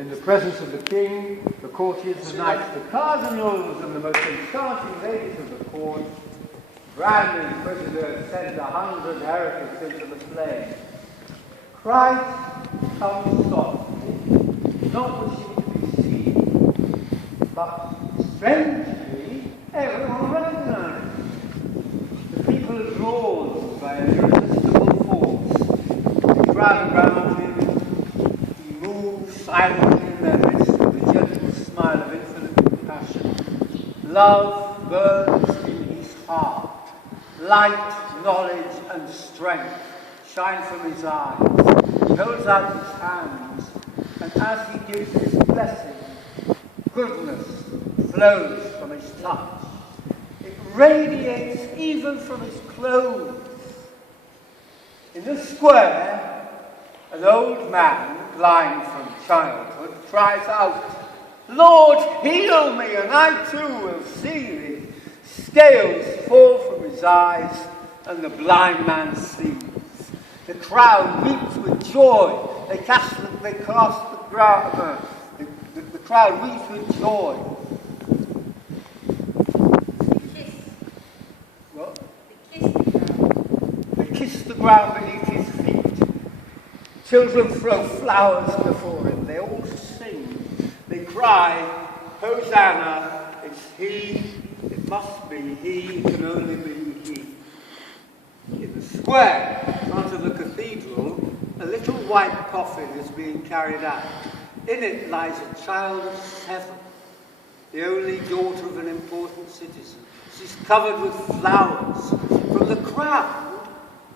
In the presence of the king, the courtiers, the knights, the cardinals, and the most enchanting ladies of the court, Grand Inquisitor sends 100 heretics into the flame. Christ comes softly, not wishing to be seen, but strangely everyone recognizes. The people are drawn by an irresistible force. They crowd around him. He moves silently in their midst with a gentle smile of infinite compassion. Love burns in his heart. Light, knowledge, and strength shine from his eyes. He holds out his hands, and as he gives his blessing, goodness flows from his touch. It radiates even from his clothes. In the square, an old man, blind from childhood, cries out, "Lord, heal me, and I too will see thee." Scales fall from his eyes, and the blind man sees. The crowd weeps with joy. They cross the ground. The crowd weeps with joy. What? They kiss the ground beneath his feet. Children throw flowers before him. They all sing. They cry, "Hosanna, it's he. It must be he, it can only be he." In the square, in front of the cathedral, a little white coffin is being carried out. In it lies a child of 7, the only daughter of an important citizen. She's covered with flowers. From the crowd,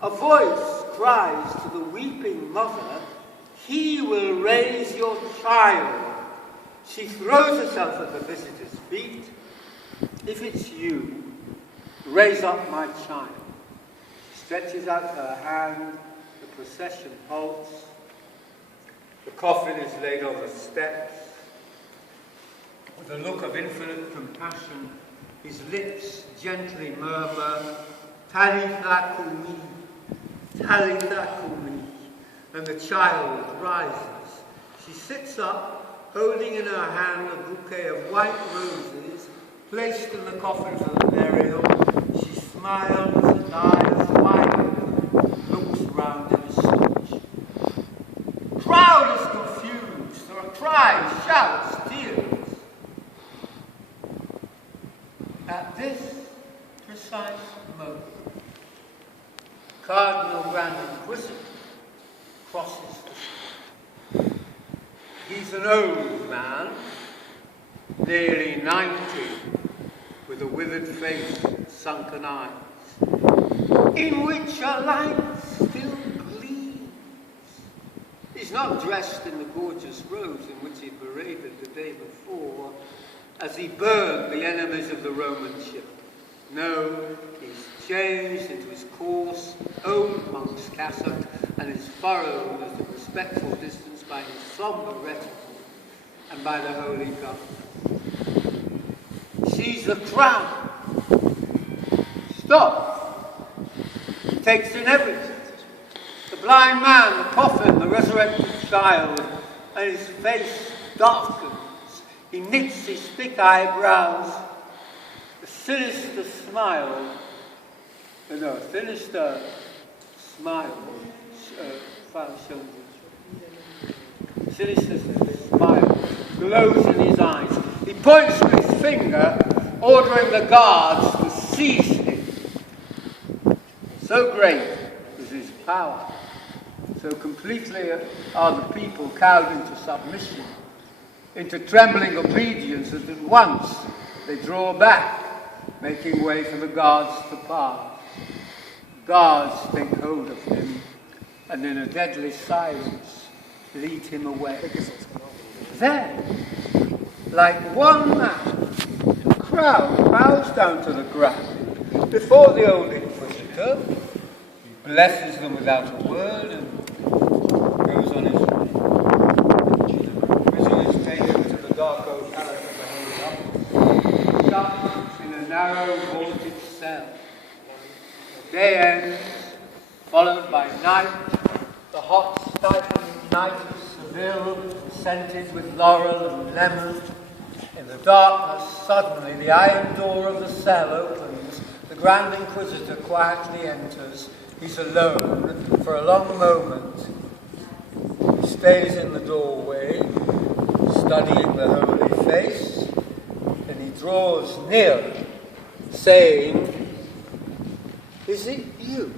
a voice cries to the weeping mother, "He will raise your child." She throws herself at the visitor's feet. "If it's you, raise up my child." Stretches out her hand, the procession halts. The coffin is laid on the steps. With a look of infinite compassion, his lips gently murmur, "Talitha kumi, Talitha kumi," and the child rises. She sits up, holding in her hand a bouquet of white roses placed in the coffin for the burial. She smiles and eyes wide, looks round in astonishment. The crowd is confused. There are cries, shouts, tears. At this precise moment, Cardinal Grand Inquisitor crosses the street. He's an old man, nearly 90, with a withered face and sunken eyes, in which a light still gleams. He's not dressed in the gorgeous robes in which he paraded the day before, as he burned the enemies of the Roman ship. No, he's changed into his coarse, old monk's cassock, and is furrowed at a respectful distance by his sombre retinue and by the holy garment. Sees the crowd. Stops. Takes in everything. The blind man, the coffin, the resurrected child, and his face darkens. He knits his thick eyebrows. A sinister smile, sinister smile glows in his eyes. He points with his finger, ordering the guards to seize him. So great is his power, so completely are the people cowed into submission, into trembling obedience, that at once they draw back, making way for the guards to pass. Guards take hold of him, and in a deadly silence lead him away. Then, like one man, the crowd bows down to the ground before the old Inquisitor. He blesses them without a word and goes on his way. Prison is taken to the dark old palace of the Holy Office, shut in a narrow vaulted cell. Day ends, followed by night, the hot, stifling night of hill, scented with laurel and lemon. In the darkness, suddenly the iron door of the cell opens. The Grand Inquisitor quietly enters. He's alone for a long moment. He stays in the doorway, studying the holy face. Then he draws near, saying, "Is it you?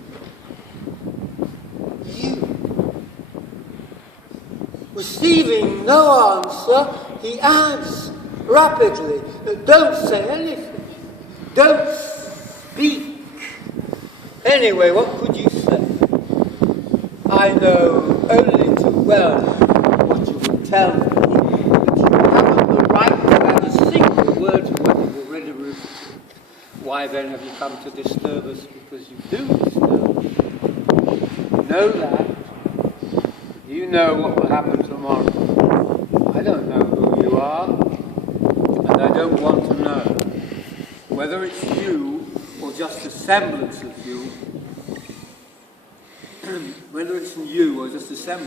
You?" Receiving no answer, he adds rapidly, "Don't say anything. Don't speak." Anyway, what could you say? I know only too well what you would tell me, but you haven't the right to add a single word to what you've already written. Why then have you come to disturb us? Because you do disturb us. You know that. You know what will happen tomorrow. I don't know who you are, and I don't want to know. Whether it's you or just a semblance of you, whether it's you or just a semblance